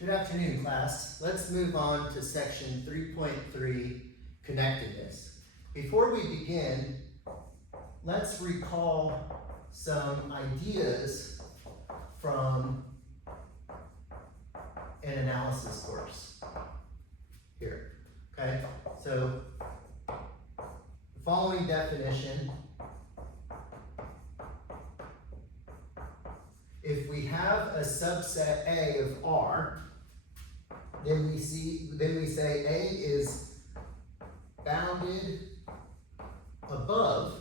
Good afternoon, class. Let's move on to section 3.3, Connectedness. Before we begin, let's recall some ideas from an analysis course here, okay? So, the following definition: if we have a subset A of R, then we say A is bounded above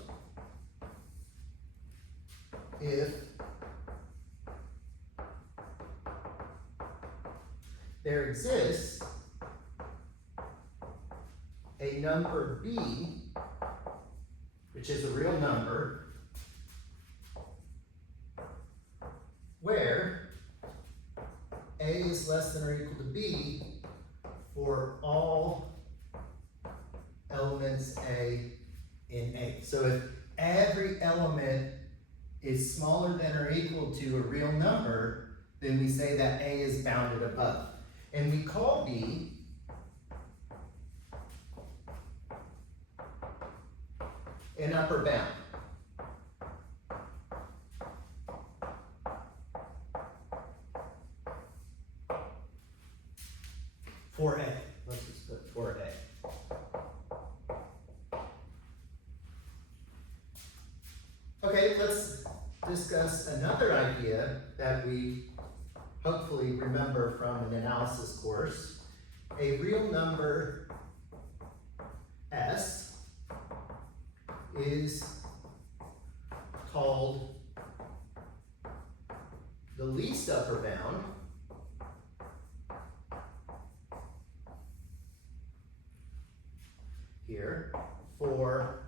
if there exists a number B, which is a real number, where A is less than or equal to B for all elements A in A. So if every element is smaller than or equal to a real number, then we say that A is bounded above. And we call B an upper bound. For A. Let's just put for A. Okay, let's discuss another idea that we hopefully remember from an analysis course. A real number S is called the least upper bound here for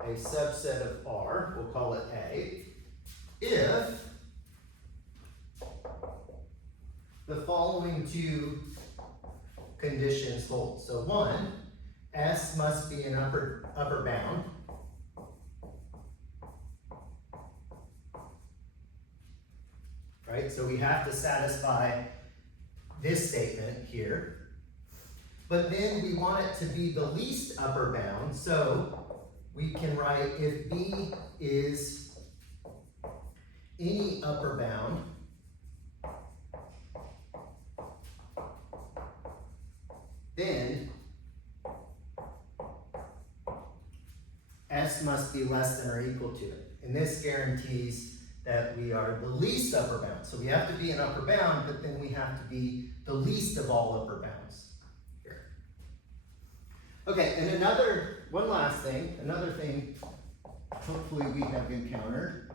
a subset of R, we'll call it A, if the following two conditions hold. So one, S must be an upper bound. Right? So we have to satisfy this statement here. But then we want it to be the least upper bound, so we can write if B is any upper bound then S must be less than or equal to it. And this guarantees that we are the least upper bound. So we have to be an upper bound, but then we have to be the least of all upper bounds here. Okay, and another thing hopefully we have encountered,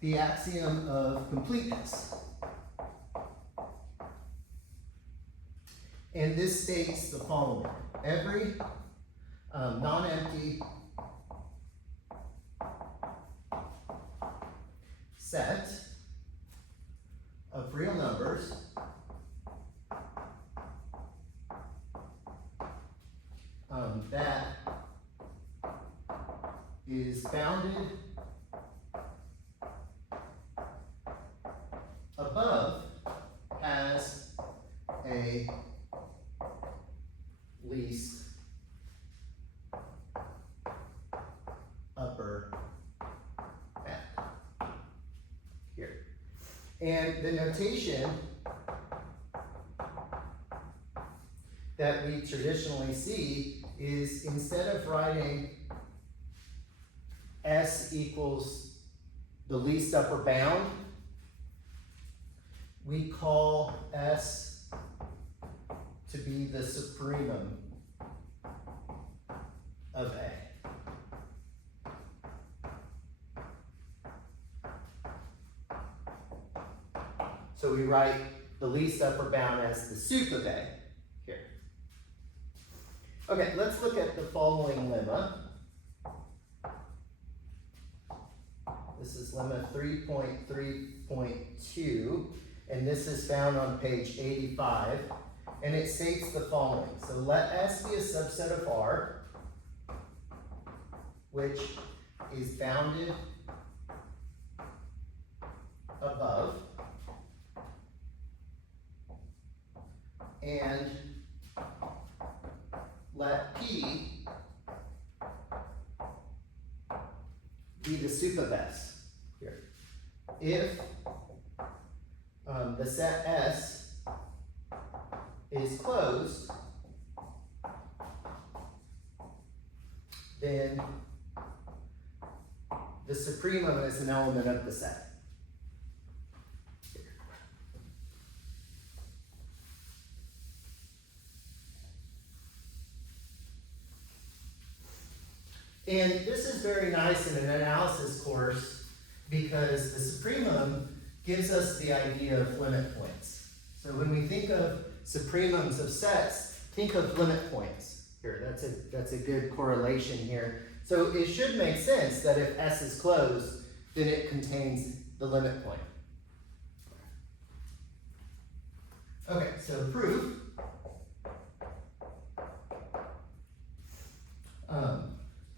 the axiom of completeness. And this states the following: every non-empty set of real numbers that is bounded above has a least upper bound here. And the notation that we traditionally see is, instead of writing S equals the least upper bound, we call S to be the supremum of A. So we write the least upper bound as the sup of A here. Okay, let's look at the following lemma. This is lemma 3.3.2, and this is found on page 85, and it states the following. So let S be a subset of R, which is bounded sup of S here. If the set S is closed, then the supremum is an element of the set. And this is very nice in an analysis course because the supremum gives us the idea of limit points. So when we think of supremums of sets, think of limit points. Here, that's a good correlation here. So it should make sense that if S is closed, then it contains the limit point. Okay, so proof.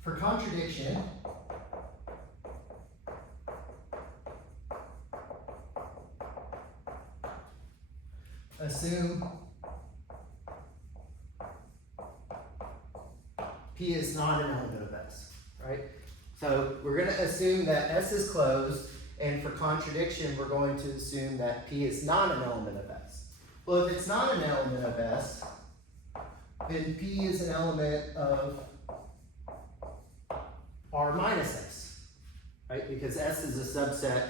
For contradiction, assume P is not an element of S, right? So we're going to assume that S is closed, and for contradiction, we're going to assume that P is not an element of S. Well, if it's not an element of S, then P is an element of R minus S, right? Because S is a subset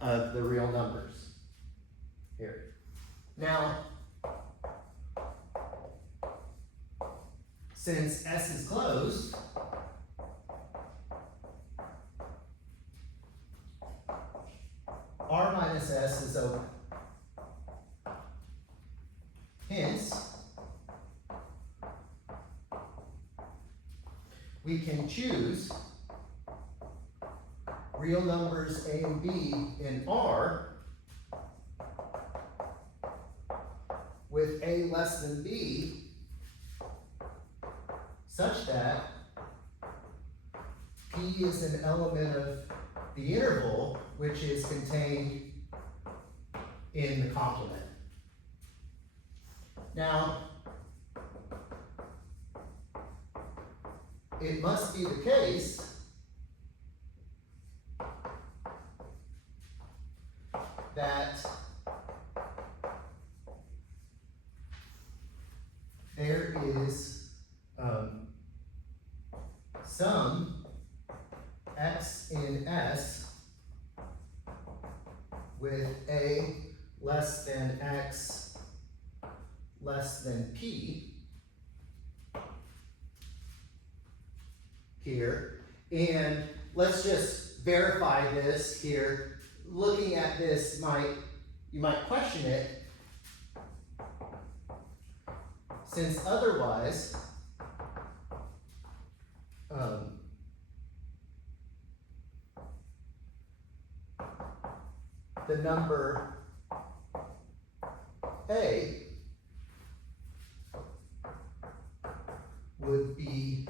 of the real numbers here. Now, since S is closed, R minus S is open. Hence, we can choose real numbers A and B in R with A less than B such that P is an element of the interval which is contained in the complement. Now, it must be the case that there is some x in S with A less than x less than P here. And let's just verify this here. Looking at this, you might question it, since otherwise the number A would be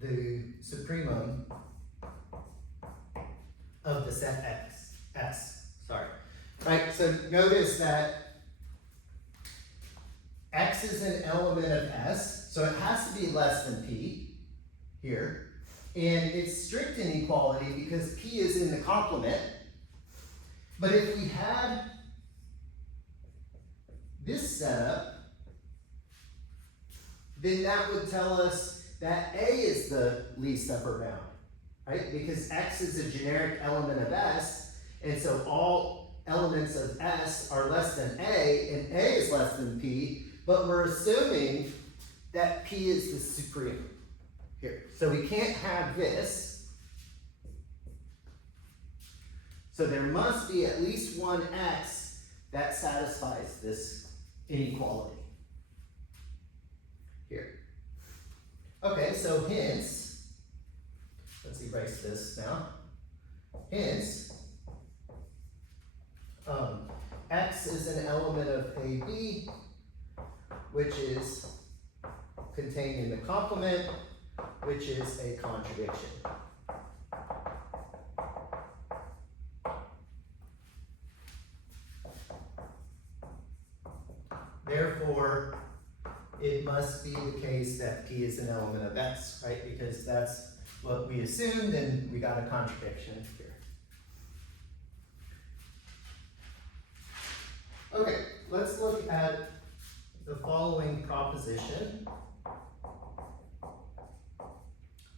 the supremum of the set S. Sorry. Right, so notice that X is an element of S, so it has to be less than P here. And it's strict inequality because P is in the complement. But if we had this setup, then that would tell us that A is the least upper bound, right? Because X is a generic element of S, and so all elements of S are less than A, and A is less than P, but we're assuming that P is the supreme here. So we can't have this. So there must be at least one X that satisfies this inequality here. Okay, so hence, let's erase this now. Hence, X is an element of AB, which is contained in the complement, which is a contradiction. Therefore, it must be the case that P is an element of S, right? Because that's what we assumed, and we got a contradiction here. Okay, let's look at the following proposition.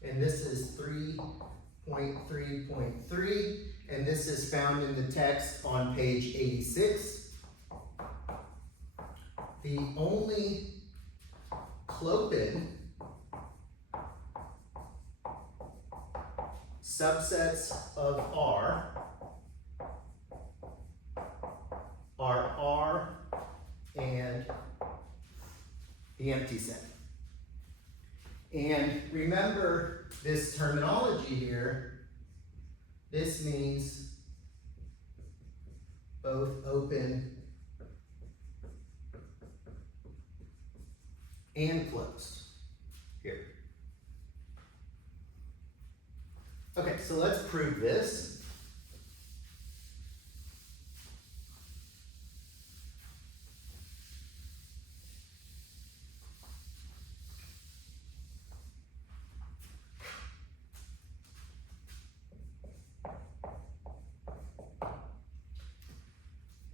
And this is 3.3.3, and this is found in the text on page 86. The only clopid subsets of R are R and the empty set. And remember this terminology here, this means both open and closed here. Okay, so let's prove this.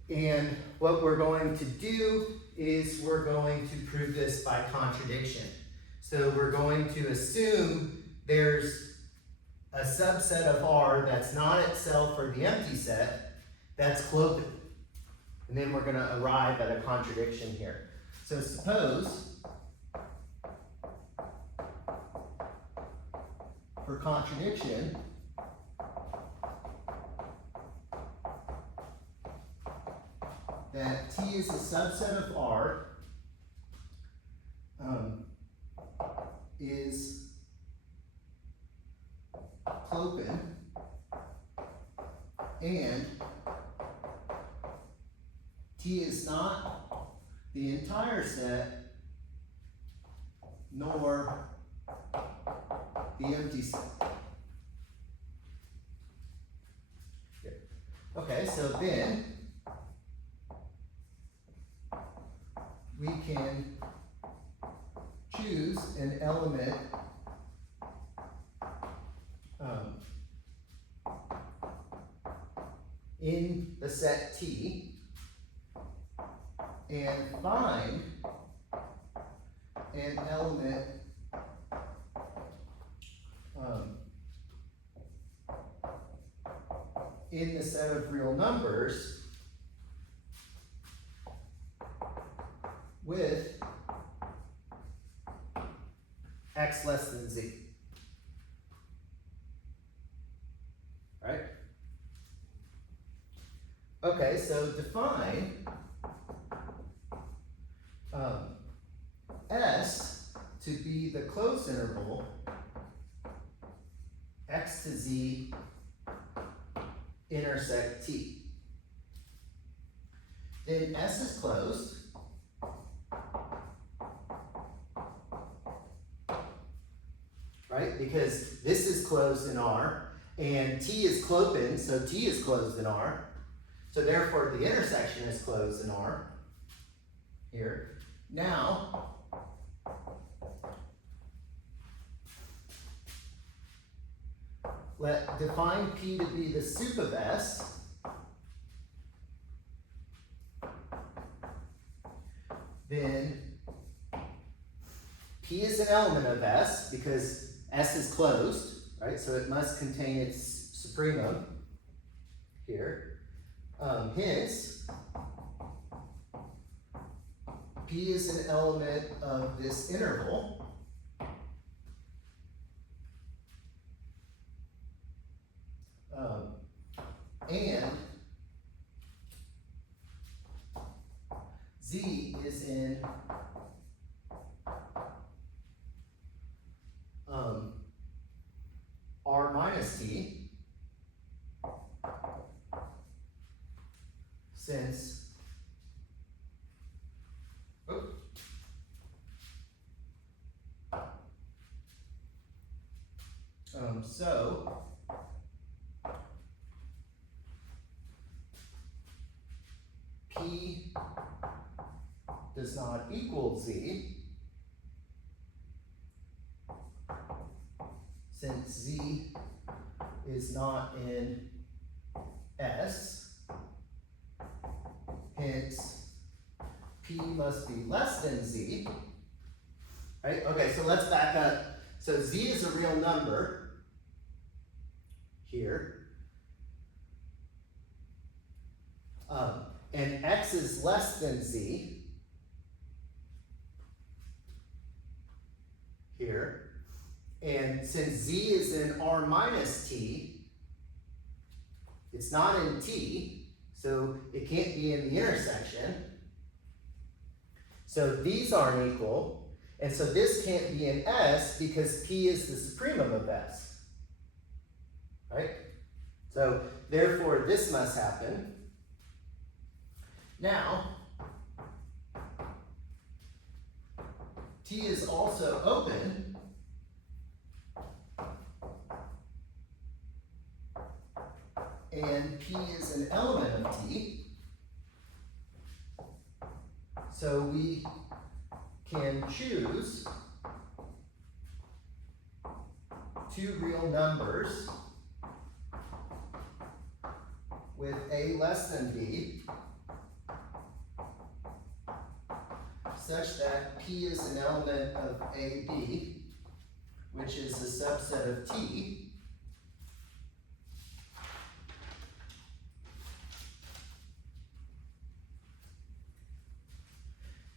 And what we're going to do is we're going to prove this by contradiction. So we're going to assume there's a subset of R that's not itself or the empty set that's clopid. And then we're going to arrive at a contradiction here. So suppose for contradiction, that T is a subset of R is clopid and T is not the entire set nor the empty set. Here. Okay, so then we can choose an element in the set T and find an element in the set of real numbers with x less than z. Right? Okay, so define S to be the closed interval x to z intersect T. Then S is closed. Right? Because this is closed in R, and T is clopid, so T is closed in R. So therefore, the intersection is closed in R. Here. Now, define P to be the sup of S. Then P is an element of S because S is closed, right? So it must contain its supremum here. Hence, P is an element of this interval. And Z is in R minus T, since so P does not equal Z, since Z is not in S, hence P must be less than Z, right? Okay, so let's back up. So Z is a real number here. And X is less than Z here. And since Z is in R minus T, it's not in T, so it can't be in the intersection. So these aren't equal, and so this can't be in S because P is the supremum of S, right? So therefore this must happen. Now, T is also open, and P is an element of T, so we can choose two real numbers with A less than B, such that P is an element of AB, which is a subset of T.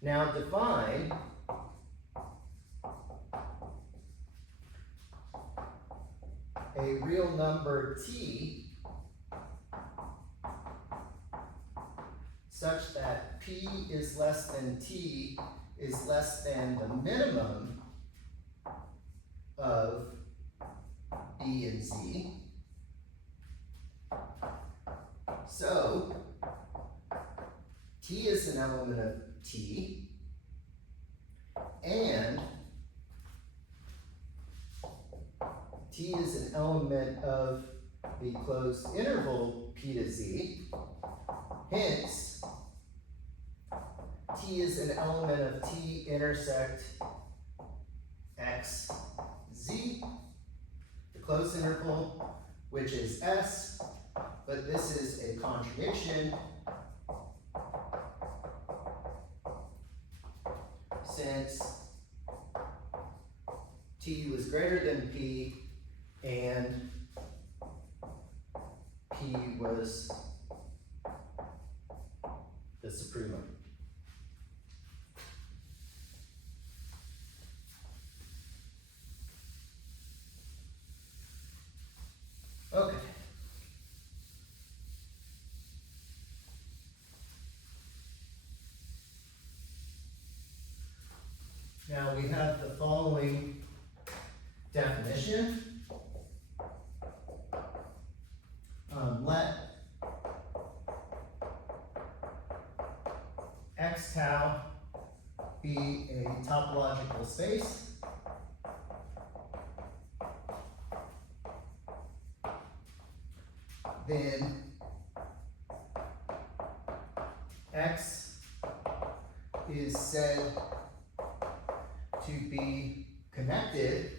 Now define a real number T such that P is less than T is less than the minimum of B and Z. So T is an element of T, and T is an element of the closed interval P to Z. Hence, T is an element of T intersect X, Z, the closed interval, which is S, but this is a contradiction since T was greater than P and P was the supremum. Okay. Now we have the following definition. Let X tau be a topological space. Then X is said to be connected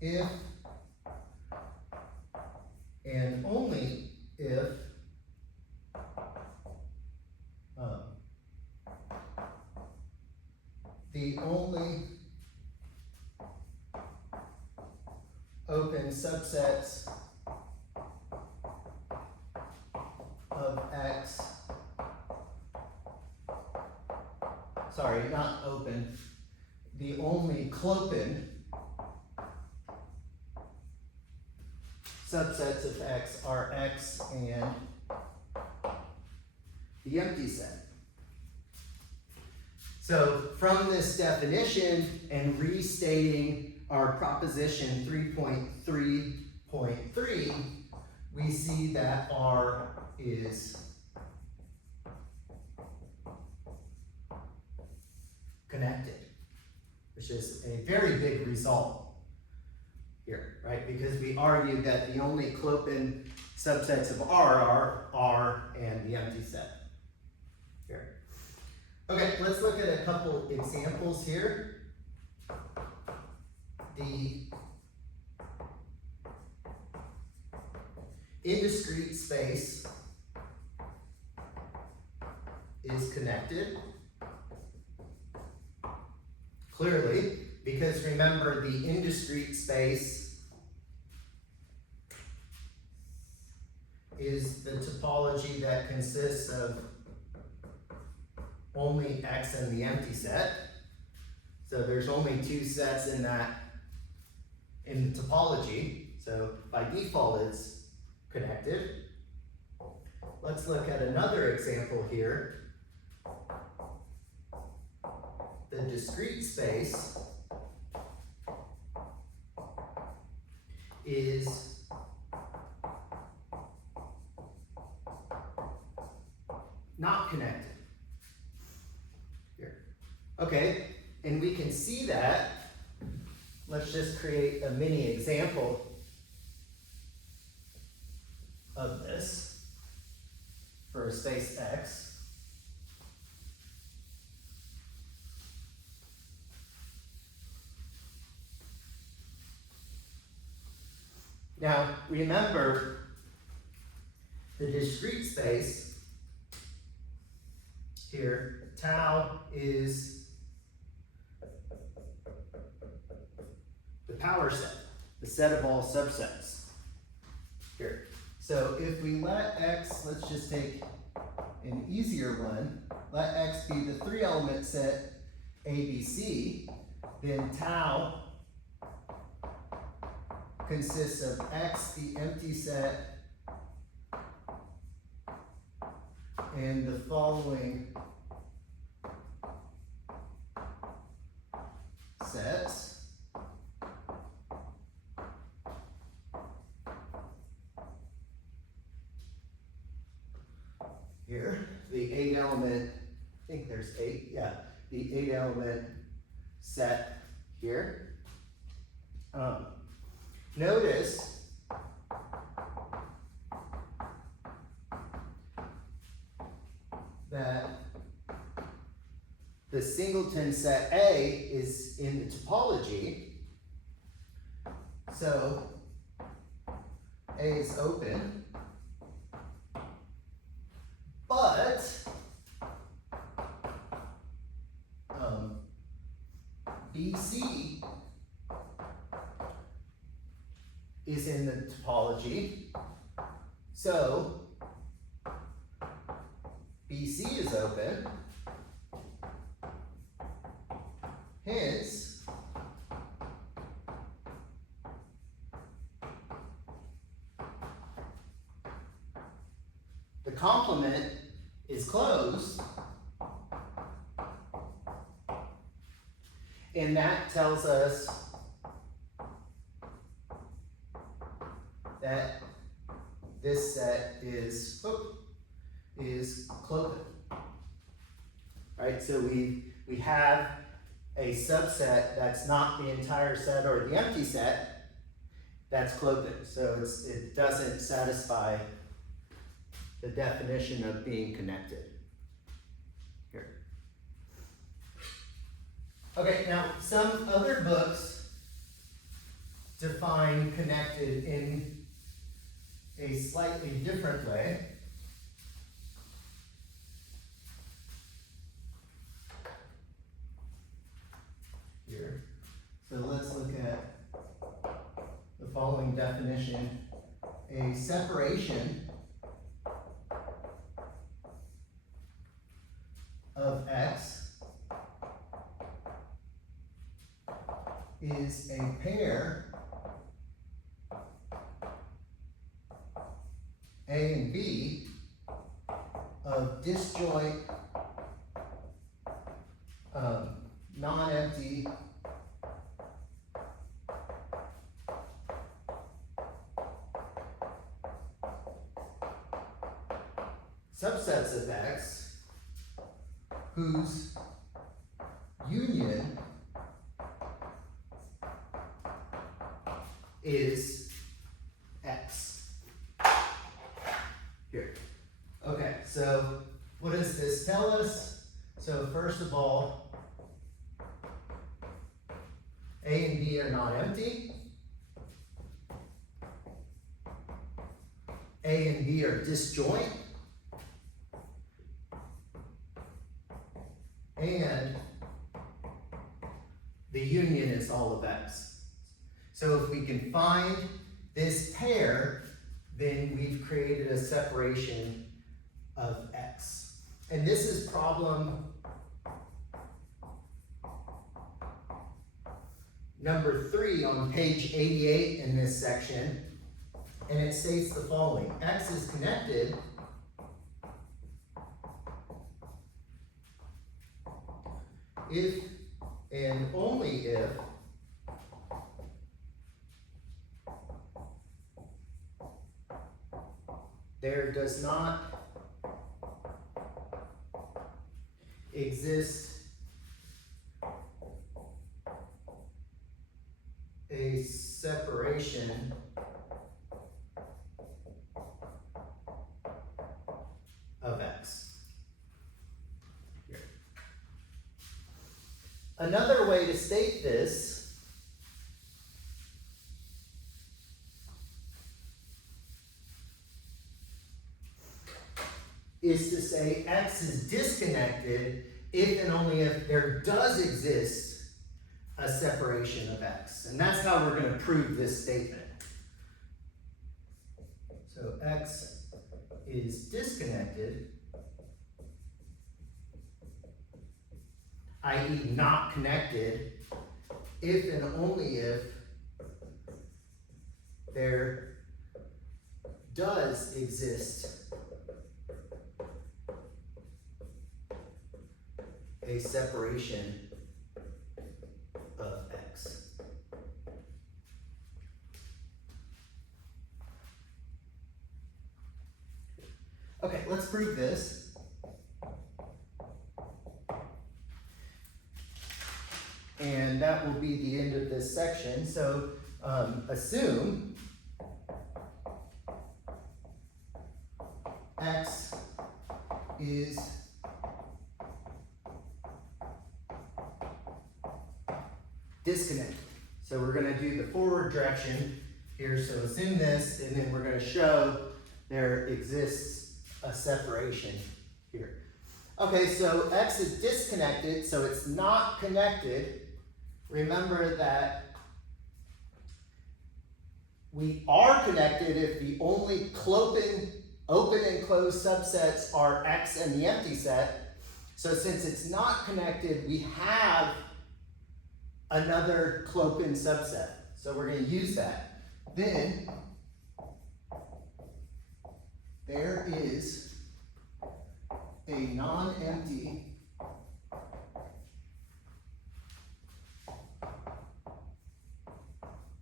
if and only if the only open subsets of X, sorry, not open, the only clopen subsets of X are X and the empty set. So from this definition and restating our proposition 3.3.3, we see that R is connected, which is a very big result here, right? Because we argued that the only clopen subsets of R are R and the empty set here. Okay, let's look at a couple examples here. The indiscrete space is connected. Clearly, because remember, the indiscrete space is the topology that consists of only X and the empty set. So there's only two sets in the topology. So by default, it's connected. Let's look at another example here. The discrete space is not connected. Here. Okay, and we can see that. Let's just create a mini example of this for a space X. Now, remember, the discrete space here, tau is the power set, the set of all subsets. Here. So if we let X, let's just take an easier one, let X be the 3-element set ABC, then tau consists of X, the empty set, and the following sets. Here, the 8-element, I think there's 8, yeah, the 8-element set here. Notice that the singleton set A is in the topology, so A is open, but BC is in the topology, so BC is open, hence the complement is closed, and that tells us that this set is clopid. Right, so we have a subset that's not the entire set or the empty set that's clopid. So it doesn't satisfy the definition of being connected. Here. Okay, now some other books define connected in a slightly different way. Here. So let's look at the following definition. A separation of X is a pair A and B of disjoint non-empty subsets of X whose union is X. Here. Okay, so what does this tell us? So first A and B are not empty. A and B are disjoint. And the union is all of X. So if we can find this pair, then we've created a separation of X. And this is problem number 3 on page 88 in this section. And it states the following: X is connected if and only if there does not exist a separation of X. Here. Another way to state this is to say X is disconnected if and only if there does exist a separation of X. And that's how we're going to prove this statement. So X is disconnected, i.e. not connected, if and only if there does exist a separation of X. Okay, let's prove this. And that will be the end of this section. So assume X is disconnected. So we're going to do the forward direction here. So assume this, and then we're going to show there exists a separation here. Okay, so X is disconnected, so it's not connected. Remember that we are connected if the only open and closed subsets are X and the empty set. So since it's not connected, we have another clopen subset. So we're going to use that. Then there is a non-empty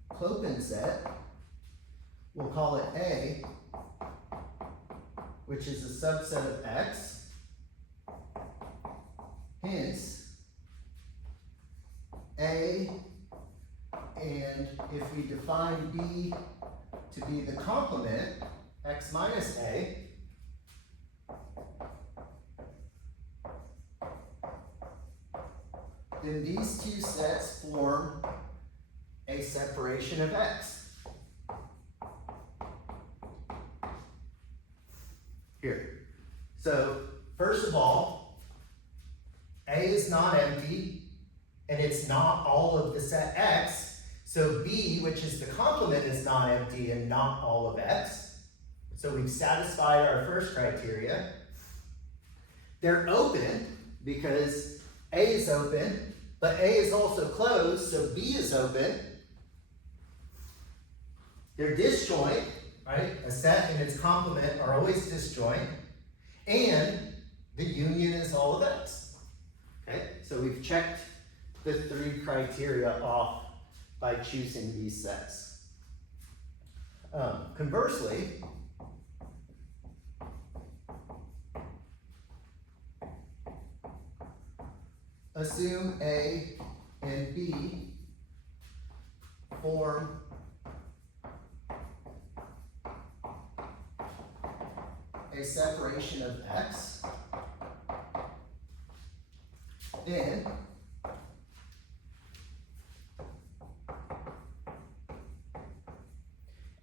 clopen set. We'll call it A, which is a subset of X. Hence, A, and if we define B to be the complement, X minus A, then these two sets form a separation of X. Here. So, first of all, A is not empty, and it's not all of the set X. So B, which is the complement, is not empty and not all of X. So we've satisfied our first criteria. They're open because A is open, but A is also closed, so B is open. They're disjoint, right? A set and its complement are always disjoint. And the union is all of X. Okay, so we've checked the 3 criteria off by choosing these sets. Conversely, assume A and B form a separation of X, then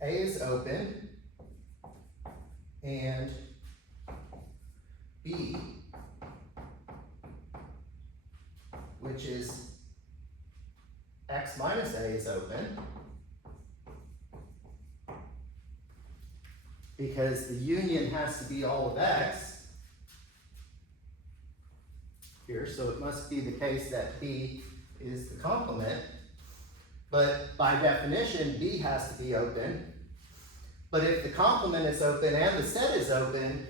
A is open and B, which is x minus A, is open, because the union has to be all of x here, so it must be the case that B is the complement. But by definition, B has to be open. But if the complement is open and the set is open,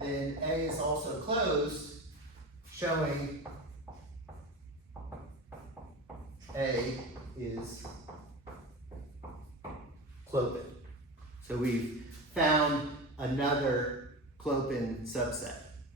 then A is also closed, showing A is clopin. So we've found another clopin subset.